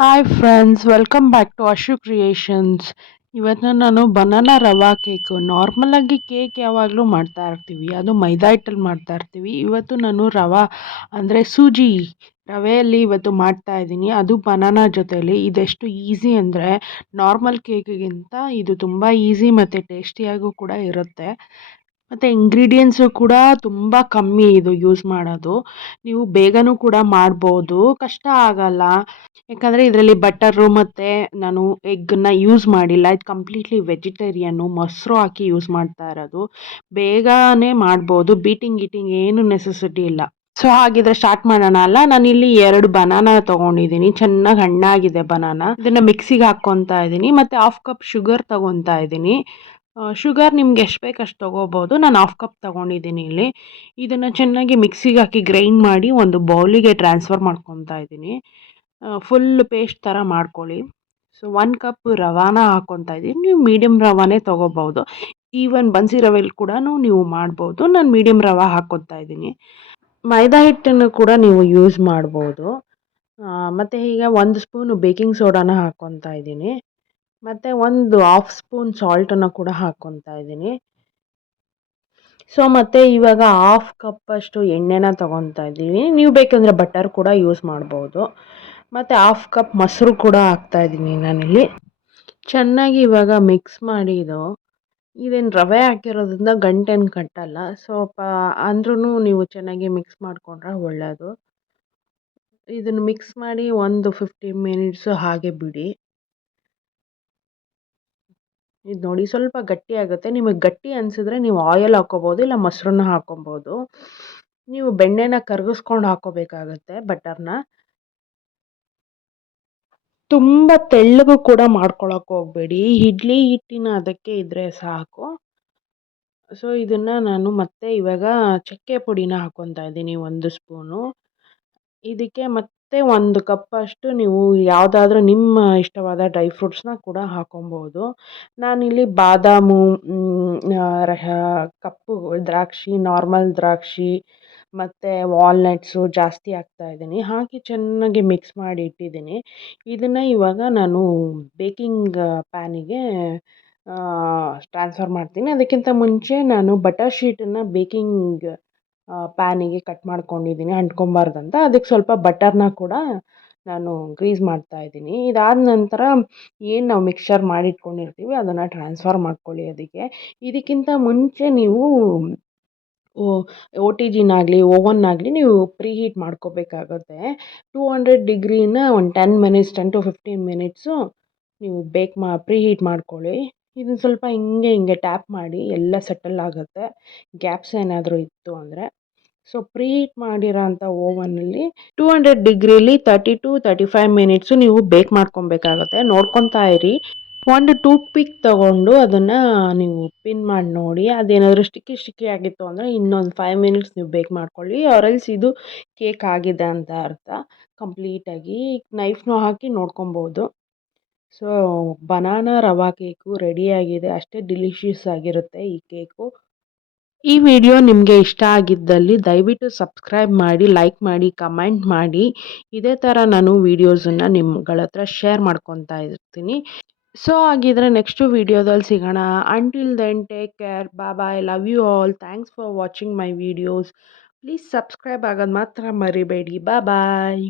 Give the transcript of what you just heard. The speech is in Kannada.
Hi friends, welcome back to Ashu creations. ಇವತ್ತು ನಾನು ಬನಾನಾ ರವಾ ಕೇಕು. ನಾರ್ಮಲಾಗಿ ಕೇಕ್ ಯಾವಾಗಲೂ ಮಾಡ್ತಾ ಇರ್ತೀವಿ, ಅದು ಮೈದಾ ಹಿಟ್ಟಲ್ಲಿ ಮಾಡ್ತಾ ಇರ್ತೀವಿ. ಇವತ್ತು ನಾನು ರವಾ ಅಂದರೆ ಸೂಜಿ ರವೆಯಲ್ಲಿ ಇವತ್ತು ಮಾಡ್ತಾ ಇದ್ದೀನಿ, ಅದು ಬನಾನಾ ಜೊತೆಯಲ್ಲಿ. ಇದೆಷ್ಟು ಈಸಿ ಅಂದರೆ ನಾರ್ಮಲ್ ಕೇಕಿಗಿಂತ ಇದು ತುಂಬ ಈಸಿ ಮತ್ತು ಟೇಸ್ಟಿಯಾಗೂ ಕೂಡ ಇರುತ್ತೆ. ಮತ್ತು ಇಂಗ್ರೀಡಿಯೆಂಟ್ಸು ಕೂಡ ತುಂಬ ಕಮ್ಮಿ ಇದು ಯೂಸ್ ಮಾಡೋದು. ನೀವು ಬೇಗನೂ ಕೂಡ ಮಾಡ್ಬೋದು, ಕಷ್ಟ ಆಗಲ್ಲ. ಯಾಕಂದರೆ ಇದರಲ್ಲಿ ಬಟರು ಮತ್ತು ನಾನು ಎಗ್ಗನ್ನ ಯೂಸ್ ಮಾಡಿಲ್ಲ. ಇದು ಕಂಪ್ಲೀಟ್ಲಿ ವೆಜಿಟೇರಿಯನ್ನು, ಮೊಸರು ಹಾಕಿ ಯೂಸ್ ಮಾಡ್ತಾ ಇರೋದು. ಬೇಗನೆ ಮಾಡ್ಬೋದು, ಬೀಟಿಂಗ್ ಗೀಟಿಂಗ್ ಏನು ನೆಸೆಸಿಟಿ ಇಲ್ಲ. ಸೊ ಹಾಗಿದ್ರೆ ಸ್ಟಾರ್ಟ್ ಮಾಡೋಣ ಅಲ್ಲ. ನಾನಿಲ್ಲಿ 2 ಬನಾನಾ ತೊಗೊಂಡಿದ್ದೀನಿ, ಚೆನ್ನಾಗಿ ಹಣ್ಣಾಗಿದೆ ಬನಾನಾ. ಇದನ್ನು ಮಿಕ್ಸಿಗೆ ಹಾಕ್ಕೊತಾ ಇದ್ದೀನಿ ಮತ್ತು ಹಾಫ್ ಕಪ್ ಶುಗರ್ ತೊಗೊತಾ ಇದ್ದೀನಿ. ಶುಗರ್ ನಿಮ್ಗೆ ಎಷ್ಟು ಬೇಕು ಅಷ್ಟು ತೊಗೋಬೋದು. ನಾನು ಹಾಫ್ ಕಪ್ ತೊಗೊಂಡಿದ್ದೀನಿ ಇಲ್ಲಿ. ಇದನ್ನು ಚೆನ್ನಾಗಿ ಮಿಕ್ಸಿಗೆ ಹಾಕಿ ಗ್ರೈಂಡ್ ಮಾಡಿ ಒಂದು ಬೌಲಿಗೆ ಟ್ರಾನ್ಸ್ಫರ್ ಮಾಡ್ಕೊತಾ ಇದ್ದೀನಿ. ಫುಲ್ ಪೇಸ್ಟ್ ಥರ ಮಾಡ್ಕೊಳ್ಳಿ. ಸೊ 1 ಕಪ್ ರವಾನ ಹಾಕ್ಕೊತಾ ಇದ್ದೀನಿ. ನೀವು ಮೀಡಿಯಮ್ ರವಾನೇ ತೊಗೋಬೋದು. ಈವನ್ ಬನ್ಸಿ ರವೆಲಿ ಕೂಡ ನೀವು ಮಾಡ್ಬೋದು. ನಾನು ಮೀಡಿಯಮ್ ರವೆ ಹಾಕ್ಕೊತಾ ಇದ್ದೀನಿ. ಮೈದಾ ಹಿಟ್ಟನ್ನು ಕೂಡ ನೀವು ಯೂಸ್ ಮಾಡ್ಬೋದು. ಮತ್ತು ಈಗ 1 ಸ್ಪೂನು ಬೇಕಿಂಗ್ ಸೋಡಾನ ಹಾಕ್ಕೊತಾ ಇದ್ದೀನಿ. ಮತ್ತು ಒಂದು ಹಾಫ್ ಸ್ಪೂನ್ ಸಾಲ್ಟನ್ನು ಕೂಡ ಹಾಕ್ಕೊತಾ ಇದ್ದೀನಿ. ಸೊ ಮತ್ತು ಇವಾಗ ಹಾಫ್ ಕಪ್ಪಷ್ಟು ಎಣ್ಣೆನ ತೊಗೊತಾ ಇದ್ದೀನಿ. ನೀವು ಬೇಕಂದರೆ ಬಟರ್ ಕೂಡ ಯೂಸ್ ಮಾಡ್ಬೋದು. ಮತ್ತು ಹಾಫ್ ಕಪ್ ಮೊಸರು ಕೂಡ ಹಾಕ್ತಾಯಿದ್ದೀನಿ ನಾನಿಲ್ಲಿ. ಚೆನ್ನಾಗಿ ಇವಾಗ ಮಿಕ್ಸ್ ಮಾಡಿ ಇದೇನು ರವೆ ಹಾಕಿರೋದ್ರಿಂದ ಗಂಟೇನು ಕಟ್ಟಲ್ಲ. ಸ್ವಲ್ಪ ಅಂದ್ರೂ ನೀವು ಚೆನ್ನಾಗಿ ಮಿಕ್ಸ್ ಮಾಡಿಕೊಂಡ್ರೆ ಒಳ್ಳೆಯದು. ಇದನ್ನು ಮಿಕ್ಸ್ ಮಾಡಿ ಒಂದು 15 ಮಿನಿಟ್ಸು ಹಾಗೆ ಬಿಡಿ. ಇದು ನೋಡಿ ಸ್ವಲ್ಪ ಗಟ್ಟಿ ಆಗುತ್ತೆ. ನಿಮಗೆ ಗಟ್ಟಿ ಅನಿಸಿದ್ರೆ ನೀವು ಆಯಿಲ್ ಹಾಕ್ಕೋಬೋದು, ಇಲ್ಲ ಮೊಸರನ್ನ ಹಾಕ್ಕೊಬೋದು. ನೀವು ಬೆಣ್ಣೆನ ಕರಗಿಸ್ಕೊಂಡು ಹಾಕ್ಕೋಬೇಕಾಗತ್ತೆ, ಬಟರ್ನ. ತುಂಬ ತೆಳ್ಳಗೂ ಕೂಡ ಮಾಡ್ಕೊಳಕ್ಕೆ ಹೋಗಬೇಡಿ. ಇಡ್ಲಿ ಹಿಟ್ಟಿನ ಅದಕ್ಕೆ ಇದ್ದರೆ ಸಾಕು. ಸೊ ಇದನ್ನು ನಾನು ಮತ್ತೆ ಇವಾಗ ಚಕ್ಕೆ ಪುಡಿನ ಹಾಕ್ಕೊತಾ ಇದ್ದೀನಿ 1 ಸ್ಪೂನು. ಇದಕ್ಕೆ ಮತ್ತೆ 1 ಕಪ್ಪಷ್ಟು ನೀವು ಯಾವುದಾದ್ರೂ ನಿಮ್ಮ ಇಷ್ಟವಾದ ಡ್ರೈ ಫ್ರೂಟ್ಸ್ನ ಕೂಡ ಹಾಕೊಬೋದು. ನಾನಿಲ್ಲಿ ಬಾದಾಮು, ಕಪ್ಪು ದ್ರಾಕ್ಷಿ, ನಾರ್ಮಲ್ ದ್ರಾಕ್ಷಿ ಮತ್ತು ವಾಲ್ನಟ್ಸು ಜಾಸ್ತಿ ಹಾಕ್ತಾಯಿದ್ದೀನಿ. ಹಾಕಿ ಚೆನ್ನಾಗಿ ಮಿಕ್ಸ್ ಮಾಡಿ ಇಟ್ಟಿದ್ದೀನಿ. ಇದನ್ನು ಇವಾಗ ನಾನು ಬೇಕಿಂಗ್ ಪ್ಯಾನಿಗೆ ಟ್ರಾನ್ಸ್ಫರ್ ಮಾಡ್ತೀನಿ. ಅದಕ್ಕಿಂತ ಮುಂಚೆ ನಾನು ಬಟರ್ ಶೀಟನ್ನು ಬೇಕಿಂಗ್ ಪ್ಯಾನಿಗೆ ಕಟ್ ಮಾಡ್ಕೊಂಡಿದ್ದೀನಿ ಅಂಟ್ಕೊಬಾರ್ದಂತ. ಅದಕ್ಕೆ ಸ್ವಲ್ಪ ಬಟರ್ನ ಕೂಡ ನಾನು ಗ್ರೀಸ್ ಮಾಡ್ತಾಯಿದ್ದೀನಿ. ಇದಾದ ನಂತರ ಏನು ನಾವು ಮಿಕ್ಸ್ಚರ್ ಮಾಡಿಟ್ಕೊಂಡಿರ್ತೀವಿ ಅದನ್ನು ಟ್ರಾನ್ಸ್ಫರ್ ಮಾಡ್ಕೊಳ್ಳಿ ಅದಕ್ಕೆ. ಇದಕ್ಕಿಂತ ಮುಂಚೆ ನೀವು ಟಿ ಜಿನಾಗಲಿ ಓವನ್ನಾಗಲಿ ನೀವು ಪ್ರೀ ಹೀಟ್ ಮಾಡ್ಕೋಬೇಕಾಗುತ್ತೆ. 200 ಡಿಗ್ರಿನ ಒಂದು 10 ಮಿನಿಟ್ಸ್ 10 ಟು 15 ಮಿನಿಟ್ಸು ನೀವು ಪ್ರೀ ಹೀಟ್ ಮಾಡ್ಕೊಳ್ಳಿ. ಇದನ್ನು ಸ್ವಲ್ಪ ಹಿಂಗೆ ಟ್ಯಾಪ್ ಮಾಡಿ ಎಲ್ಲ ಸೆಟಲ್ ಆಗುತ್ತೆ, ಗ್ಯಾಪ್ಸ್ ಏನಾದರೂ ಇತ್ತು ಅಂದರೆ. ಸೊ ಪ್ರೀ ಹೀಟ್ ಮಾಡಿರೋ ಅಂಥ ಓವನಲ್ಲಿ 200 ಡಿಗ್ರಿಲಿ 30 ಟು 35 ಮಿನಿಟ್ಸು ನೀವು ಬೇಕ್ ಮಾಡ್ಕೊಬೇಕಾಗುತ್ತೆ. ನೋಡ್ಕೊತಾ ಇರಿ. ಒಂದು ಟೂತ್ ಪಿಕ್ ತೊಗೊಂಡು ಅದನ್ನು ನೀವು ಪಿನ್ ಮಾಡಿ ನೋಡಿ. ಅದೇನಾದರೂ ಸ್ಟಿಕ್ಕಿ ಆಗಿತ್ತು ಅಂದರೆ ಇನ್ನೊಂದು 5 ಮಿನಿಟ್ಸ್ ನೀವು ಬೇಕ್ ಮಾಡ್ಕೊಳ್ಳಿ. ಆರೆಲ್ಸ್ ಇದು ಕೇಕ್ ಆಗಿದೆ ಅಂತ ಅರ್ಥ. ಕಂಪ್ಲೀಟಾಗಿ ನೈಫ್ನೂ ಹಾಕಿ ನೋಡ್ಕೊಬೋದು. ಸೊ ಬನಾನಾ ರವಾ ಕೇಕು ರೆಡಿಯಾಗಿದೆ. ಅಷ್ಟೇ ಡಿಲಿಷಿಯಸ್ ಆಗಿರುತ್ತೆ ಈ ಕೇಕು. ಈ ವಿಡಿಯೋ ನಿಮಗೆ ಇಷ್ಟ ಆಗಿದ್ದಲ್ಲಿ ದಯವಿಟ್ಟು ಸಬ್ಸ್ಕ್ರೈಬ್ ಮಾಡಿ, ಲೈಕ್ ಮಾಡಿ, ಕಮೆಂಟ್ ಮಾಡಿ. ಇದೇ ಥರ ನಾನು ವೀಡಿಯೋಸನ್ನು ನಿಮ್ಗಳ ಹತ್ರ ಶೇರ್ ಮಾಡ್ಕೊತಾ ಇರ್ತೀನಿ. ಸೊ ಹಾಗಿದ್ರೆ ನೆಕ್ಸ್ಟ್ ವಿಡಿಯೋದಲ್ಲಿ ಸಿಗೋಣ. Until then take care, bye, love you all. Thanks for watching my videos. Please subscribe ಆಗೋದು ಮಾತ್ರ ಮರಿಬೇಡಿ. ಬಾಯ್.